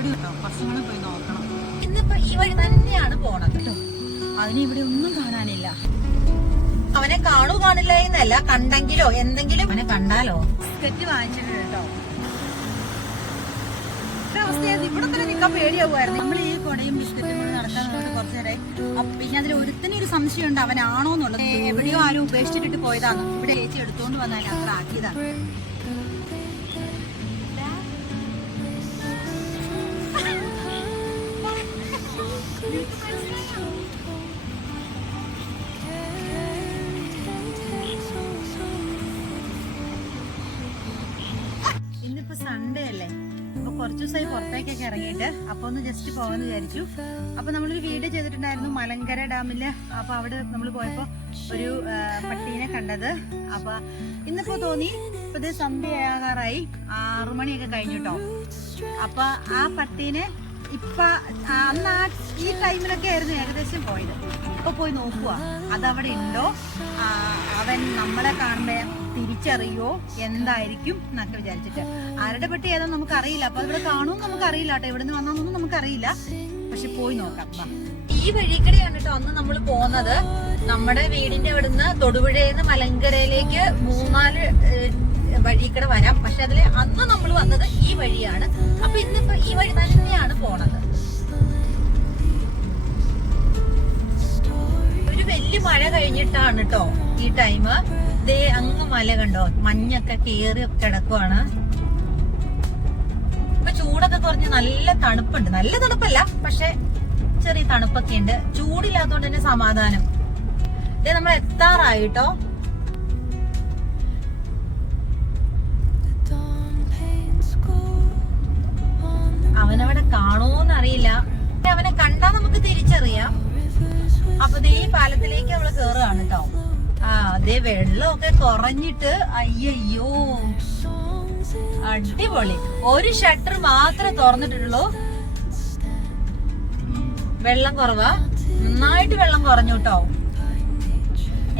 ഇവിടെ കേട്ടോ കുറച്ചും പോയി നോക്കണം. ഇന്നിപ്പോ ഈ വഴി തന്നെയാണ് പോണത്. കേട്ടോ? അതിന് ഇവിടെ ഒന്നും കാണാനില്ല. അവനെ കാണൂ കാണില്ല എന്നല്ല കണ്ടെങ്കിലോ എന്തെങ്കിലും അവനെ കണ്ടാലോ? ബിസ്ക്കറ്റ് വാങ്ങിച്ചിട്ടുണ്ട് കേട്ടോ. അവസ്ഥയായിരുന്നു ഇവിടെ തന്നെ നിൽക്കാൻ പേടിയാവുമായിരുന്നു. നമ്മൾ ഈ കൊടയും ബിസ്ക്കറ്റും കൂടെ നടക്കാൻ കുറച്ച് പിന്നെ അതിൽ ഒരുത്തിന് ഒരു സംശയമുണ്ട് അവനാണോ എന്നുള്ളത് എവിടെയോ ആരും ഉപേക്ഷിച്ചിട്ടിട്ട് പോയതാണ്. ഇവിടെ ചേച്ചി എടുത്തോണ്ട് വന്നാൽ അത്ര ആക്കിയതാണ്. ഇന്നിപ്പോ സൺഡേ അല്ലേ? അപ്പൊ കുറച്ചു ദിവസമായി പുറത്തേക്കൊക്കെ ഇറങ്ങിയിട്ട് അപ്പൊ ഒന്ന് ജസ്റ്റ് പോവാന്ന് വിചാരിച്ചു. അപ്പൊ നമ്മളൊരു വീഡിയോ ചെയ്തിട്ടുണ്ടായിരുന്നു മലങ്കര ഡാമിൽ. അപ്പൊ അവിടെ നമ്മൾ പോയപ്പോ ഒരു പട്ടീനെ കണ്ടത്. അപ്പൊ ഇന്നിപ്പോ തോന്നി ഇപ്പൊ ഇത് സന്ധ്യയാകാറായി ആറുമണിയൊക്കെ കഴിഞ്ഞു കേട്ടോ അപ്പൊ ആ പട്ടീനെ ഇപ്പൊ അന്ന് ആ ഈ ടൈമിലൊക്കെ ആയിരുന്നു ഏകദേശം പോയത്. ഇപ്പൊ പോയി നോക്കുക അതവിടെ ഉണ്ടോ അവൻ നമ്മളെ കാണുമ്പോ തിരിച്ചറിയോ? എന്തായിരിക്കും എന്നൊക്കെ വിചാരിച്ചിട്ട്. ആരുടെ പെട്ടി ഏതാ നമുക്ക് അറിയില്ല അപ്പൊ ഇവിടെ കാണുമെന്ന് നമുക്ക് അറിയില്ല കേട്ടോ. ഇവിടെ നിന്ന് വന്നാന്നൊന്നും നമുക്ക് അറിയില്ല പക്ഷെ പോയി നോക്കാം. ഈ ഈ വഴിക്കടിയാണ് കേട്ടോ അന്ന് നമ്മൾ പോന്നത്. നമ്മുടെ വീടിന്റെ അവിടുന്ന് തൊടുപുഴയിൽ മലങ്കരയിലേക്ക് മൂന്നാൽ വഴി വഴിക്കടെ വരാം. പക്ഷെ അതിൽ അന്ന് നമ്മൾ വന്നത് ഈ വഴിയാണ്. അപ്പൊ കഴിഞ്ഞിട്ടാണ് കേട്ടോ ഈ ടൈം ദേ അങ്ങ് മല കണ്ടോ? മഞ്ഞൊക്കെ കേറി കിടക്കുവാണ്. ഇപ്പൊ ചൂടൊക്കെ കുറഞ്ഞ് നല്ല തണുപ്പുണ്ട്. നല്ല തണുപ്പല്ല പക്ഷെ ചെറിയ തണുപ്പൊക്കെ ഉണ്ട്. ചൂടില്ലാത്തോണ്ട് തന്നെ സമാധാനം. ഇതേ നമ്മൾ എത്താറായിട്ടോ അവനവിടെ കാണോന്നറിയില്ല അവനെ കണ്ടാ നമുക്ക് തിരിച്ചറിയാം. അപ്പൊ ദേ ഈ പാലത്തിലേക്ക് അവൾ കേറുകയാണ് കേട്ടോ ആ അതേ വെള്ളമൊക്കെ കുറഞ്ഞിട്ട് അയ്യയ്യോ. അടിപൊളി. ഒരു ഷട്ടർ മാത്രമേ തുറന്നിട്ടുള്ളൂ. വെള്ളം കുറവാ. നന്നായിട്ട് വെള്ളം കുറഞ്ഞു കേട്ടോ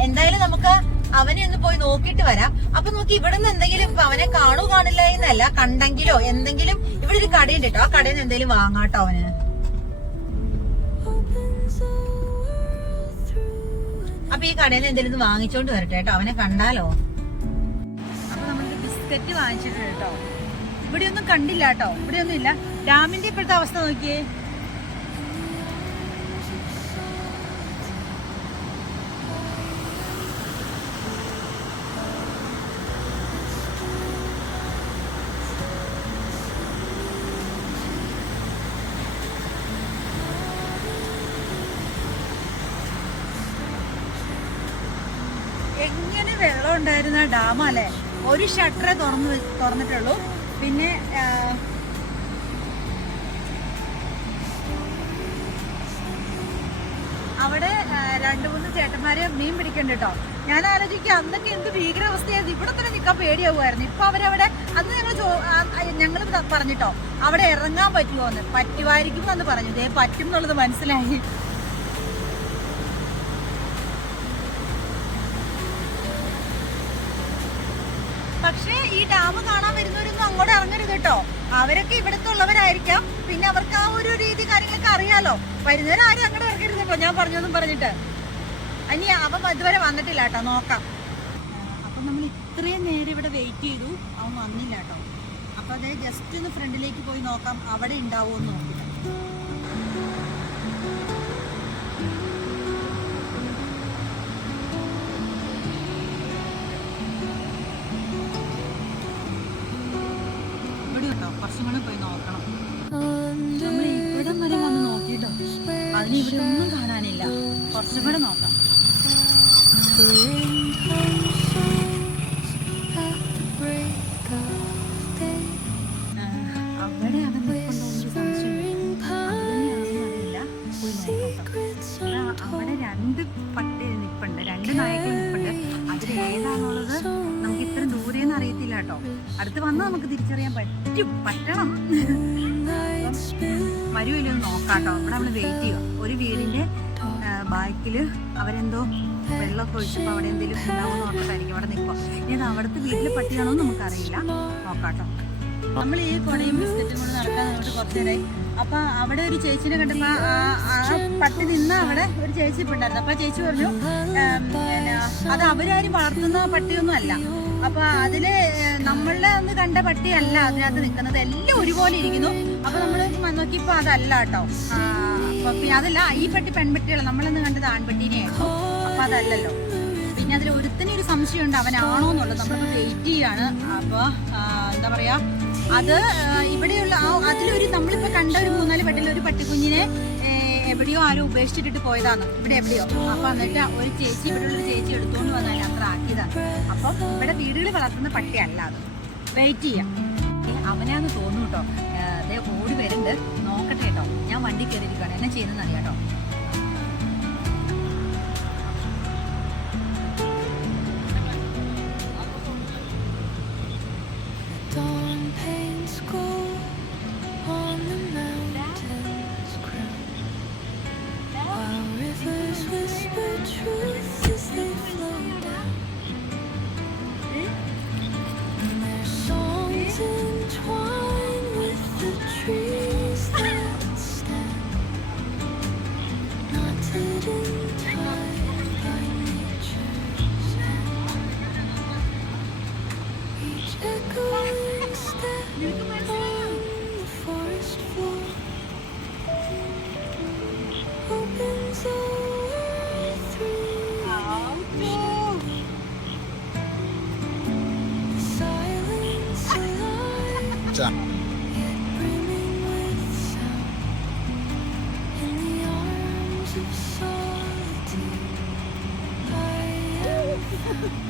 എന്തായാലും നമുക്ക് അവനെ ഒന്ന് പോയി നോക്കിയിട്ട് വരാം. അപ്പൊ നോക്കി ഇവിടെ നിന്ന് എന്തെങ്കിലും അവനെ കാണൂ കാണില്ല എന്നല്ല കണ്ടെങ്കിലോ എന്തെങ്കിലും ഇവിടെ ഒരു കടയുണ്ട് കേട്ടോ ആ കടയിൽ നിന്ന് എന്തെങ്കിലും വാങ്ങാട്ടോ അവന്. അപ്പൊ ഈ കടയിൽ എന്തെങ്കിലും വാങ്ങിച്ചോണ്ട് വരട്ടെ കേട്ടോ. അവനെ കണ്ടാലോ? അപ്പൊ നമ്മളൊരു ബിസ്ക്കറ്റ് വാങ്ങിച്ചിട്ടുണ്ട് കേട്ടോ. ഇവിടെ ഒന്നും കണ്ടില്ല കേട്ടോ. ഇവിടെ ഒന്നും ഇല്ല. ഡാമിന്റെ ഇപ്പോഴത്തെ അവസ്ഥ നോക്കിയേ. എങ്ങനെ വെള്ളം ഉണ്ടായിരുന്ന ഡാം അല്ലേ? ഒരു ഷട്ടറേ തുറന്നു തുറന്നിട്ടുള്ളൂ. പിന്നെ അവിടെ രണ്ടു മൂന്ന് ചേട്ടന്മാരെ മീൻ പിടിക്കണ്ട കേട്ടോ ഞാൻ ആലോചിക്കുക അന്നൊക്കെ എന്ത് ഭീകരാവസ്ഥയായിരുന്നു ഇവിടെ തന്നെ നിൽക്കാൻ പേടിയാവുമായിരുന്നു. ഇപ്പൊ അവരവിടെ അന്ന് ഞങ്ങൾ ഞങ്ങൾ പറഞ്ഞിട്ടോ അവിടെ ഇറങ്ങാൻ പറ്റുമോ എന്ന് പറ്റുമായിരിക്കും എന്ന് പറഞ്ഞു. ഇതേ പറ്റും എന്നുള്ളത് മനസ്സിലായി. പക്ഷേ ഈ ഡാം കാണാൻ വരുന്നവരൊന്നും അങ്ങോട്ട് ഇറങ്ങരുത് കേട്ടോ. അവരൊക്കെ ഇവിടുത്തെ ഉള്ളവരായിരിക്കാം. പിന്നെ അവർക്ക് ആ ഒരു രീതി കാര്യങ്ങളൊക്കെ അറിയാലോ. വരുന്നവരാരും അങ്ങോട്ട് ഇറങ്ങരുത് കേട്ടോ. ഞാൻ പറഞ്ഞൊന്നും പറഞ്ഞിട്ട്. ഇനി അവൻ ഇതുവരെ വന്നിട്ടില്ല കേട്ടോ. നോക്കാം. അപ്പൊ നമ്മൾ ഇത്രയും നേരം ഇവിടെ വെയിറ്റ് ചെയ്തു. അവൻ വന്നില്ല കേട്ടോ. അപ്പൊ അതേ ജസ്റ്റ് ഒന്ന് ഫ്രണ്ടിലേക്ക് പോയി നോക്കാം. അവിടെ ഉണ്ടാവുമോ എന്ന് നോക്കില്ല കുറച്ചും കൂടെ പോയി നോക്കണം. നമ്മൾ ഇവിടം വരെ വന്ന് നോക്കിട്ടോ അതിന് ഇവിടെ ഒന്നും കാണാനില്ല. കുറച്ചും കൂടെ നോക്കാം. അവിടെ അവൻ നിൽപ്പുണ്ടോ കേട്ടോ. അടുത്ത് വന്നാൽ നമുക്ക് തിരിച്ചറിയാൻ പറ്റും പറ്റണം. വരുമല്ലോ നോക്കാട്ടോ. അവിടെ നമ്മൾ വെയിറ്റ് ചെയ്യുക ഒരു വീടിന്റെ ബാക്കിൽ അവരെന്തോ വെള്ളമൊക്കെ ഒഴിച്ചപ്പോൾ അവിടെ എന്തെങ്കിലും ഉണ്ടാവുമെന്ന് ഓർത്തിട്ടായിരിക്കും അവിടെ നിൽക്കുക ഇനി അത് അവിടുത്തെ പട്ടിയാണോ എന്ന് നമുക്കറിയില്ല. നോക്കാട്ടോ. നമ്മൾ ഈ കൊടയും ബിസ്ക്കറ്റും കൊണ്ട് നടക്കാൻ അങ്ങോട്ട് കുറച്ച് നേരമായി അപ്പൊ അവിടെ ഒരു ചേച്ചിനെ കണ്ടപ്പോ ആ- പട്ടി നിന്ന അവിടെ ഒരു ചേച്ചി ഇപ്പൊ ഉണ്ടായിരുന്നു. അപ്പൊ ചേച്ചി പറഞ്ഞു "ഏം, പിന്നെ അത് അവരാരും വളർത്തുന്ന പട്ടിയൊന്നും അല്ല. അപ്പൊ അതിൽ നമ്മളെ ഒന്ന് കണ്ട പട്ടിയല്ല അതിനകത്ത് നിൽക്കുന്നത്. എല്ലാം ഒരുപോലെ ഇരിക്കുന്നു. അപ്പൊ നമ്മൾ നോക്കിയപ്പോ അതല്ല കേട്ടോ. അപ്പൊ അതല്ല ഈ പട്ടി പെൺപട്ടികളെ നമ്മളന്ന് കണ്ടത് ആൺപട്ടീനെയായിരുന്നു. അപ്പൊ അതല്ലല്ലോ. പിന്നെ അതിൽ ഒരുത്തിനൊരു സംശയമുണ്ട്. അവനാണോ എന്നുള്ളത് നമ്മളിപ്പോൾ വെയിറ്റ് ചെയ്യാണ്. അപ്പോൾ എന്താ പറയാ അത് ഇവിടെയുള്ള ആ അതിലൊരു നമ്മളിപ്പോൾ കണ്ട ഒരു മൂന്നാൽ പട്ടിയിൽ ഒരു പട്ടിക്കുഞ്ഞിനെ എവിടെയോ ആരും ഉപേക്ഷിച്ചിട്ടിട്ട് പോയതാണ്. ഇവിടെ എവിടെയോ. അപ്പൊ എന്നിട്ട് ഒരു ചേച്ചി ഇവിടെ ഒരു ചേച്ചി എടുത്തുകൊണ്ട് വന്നാൽ അത്ര ആക്കിയതാണ് അപ്പം ഇവിടെ വീടുകളിൽ വളർത്തുന്ന പട്ടിയല്ല അത്. വെയിറ്റ് ചെയ്യാം. അവനാന്ന് തോന്നുന്നു കേട്ടോ അതേ ഓടി വരുന്നുണ്ട്. നോക്കട്ടെ കേട്ടോ ഞാൻ വണ്ടി കയറിയിരിക്കുകയാണ് എന്നെ ചെയ്യുന്നതെന്ന് അറിയാം കേട്ടോ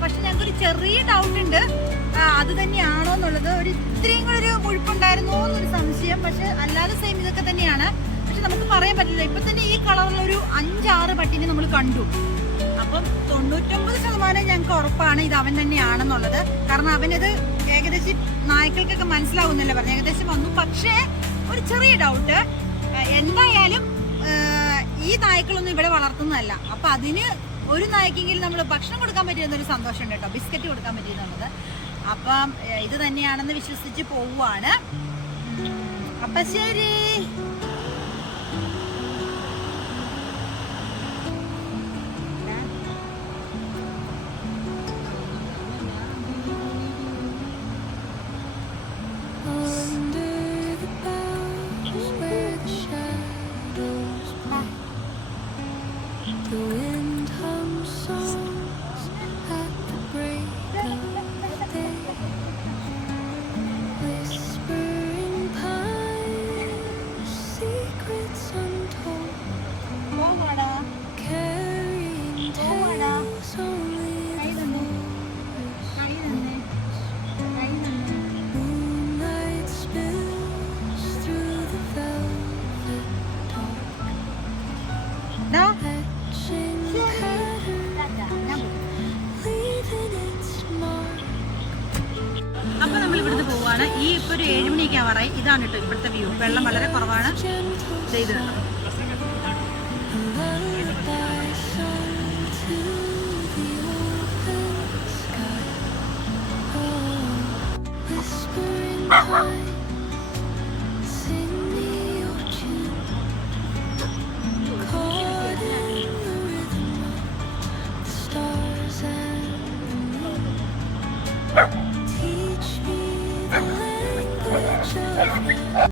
പക്ഷെ ഞങ്ങൾക്ക് ഒരു ചെറിയ ഡൗട്ട് ഉണ്ട്. അത് തന്നെയാണോ എന്നുള്ളത്. ഒരു ഇത്രയും കൂടെ ഒരു മുഴുപ്പുണ്ടായിരുന്നോ എന്നൊരു സംശയം. പക്ഷെ അല്ലാതെ സെയിം ഇതൊക്കെ തന്നെയാണ്. പക്ഷെ നമുക്ക് പറയാൻ പറ്റില്ല. ഇപ്പൊ തന്നെ ഈ കളറിലുള്ള ഒരു അഞ്ചാറ് പട്ടിനെ നമ്മൾ കണ്ടു. അപ്പം തൊണ്ണൂറ്റൊമ്പത് ശതമാനം ഞങ്ങൾക്ക് ഉറപ്പാണ് ഇത് അവൻ തന്നെയാണെന്നുള്ളത്. കാരണം അവനത് ഏകദേശം നായ്ക്കൾക്കൊക്കെ മനസ്സിലാവുന്നല്ലേ പറഞ്ഞു ഏകദേശം വന്നു. പക്ഷേ ഒരു ചെറിയ ഡൗട്ട് എന്തായാലും ഈ നായ്ക്കളൊന്നും ഇവിടെ വളർത്തുന്നതല്ല. അപ്പൊ അതിന് ഒരു നായ്ക്കെങ്കിലും നമ്മൾ ഭക്ഷണം കൊടുക്കാൻ പറ്റിയെന്നൊരു സന്തോഷമുണ്ട് കേട്ടോ. ബിസ്ക്കറ്റ് കൊടുക്കാൻ പറ്റിയെന്നുള്ളത് അപ്പം ഇത് തന്നെയാണെന്ന് വിശ്വസിച്ച് പോവുകയാണ് അപ്പൊ ശരി Do it. the wind star. ഈ ഇപ്പൊ ഒരു ഏഴുമണിയൊക്കെ ആവാറായി. ഇതാണ് കേട്ടോ ഇപ്പോഴത്തെ വ്യൂ വെള്ളം വളരെ കുറവാണ്. ദേ ഇത്